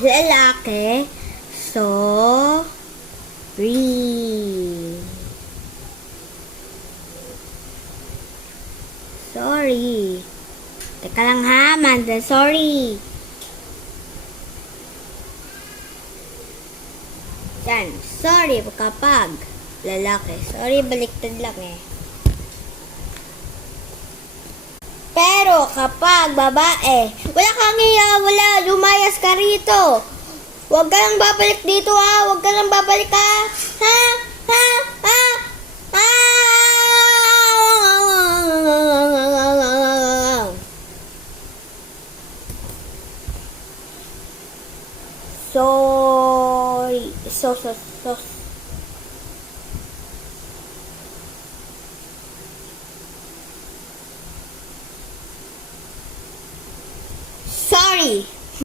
lalaki, sorry. Sorry. Teka lang ha, Amanda, sorry. Yan, sorry kapag lalaki. Sorry, baliktad lang eh. Pero kapag babae, wala kang iya, wala, lumayas ka rito. Huwag ka lang babalik dito ha, huwag ka lang babalik ha. Ha? Ha? Ha? Ha? Sorry.